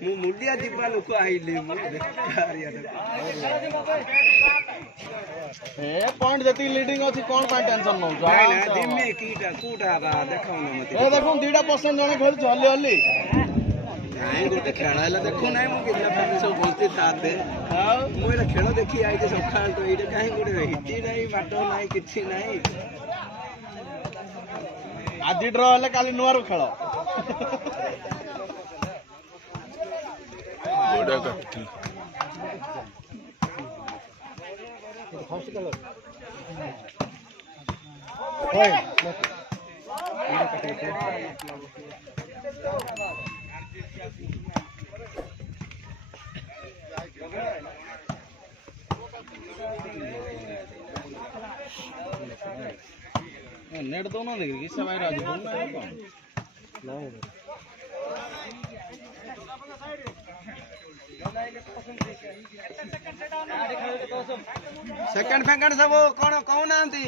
मु मुलिया दिबा लोक आइले मु बेकार यार ए पॉइंट जति लीडिंग अछि कोन पॉइंट टेंशन न हो नाही ना दिमे कीटा कूटा बा देखाउ न मते ए देखो 2% जने खेल हल्ली हल्ली नाही गोटे खेळायला देखू नाही मु कितना फैमिली सब बोलते ताते हां मु एरा खेळ देखि आइ जे सखाल तो एटा काहे गोटे हिती नाही बाटो नाही किछि नाही आज ड्र हले काली नुआरो खेल गोडा कट्टी फर्स्ट कलर ओए नेट दो ना लेकर किससे भाई राजू बोलना है कौन सेकंड फैंकंड सब कोन कहू नांती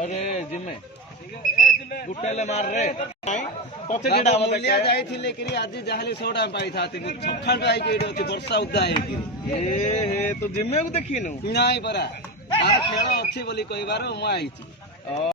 अरे जिम्मे गुटेले मार रे नहीं पछे केडा मते मुलिया जाई थिले कि आज जाहले 100 टाइम पाई थाती सखाल आई के एडो वर्षा उदा है कि ए हे तो जिम्मे को देखिनु नाही परा तार खेल अछि बोली कहबारो मु आइची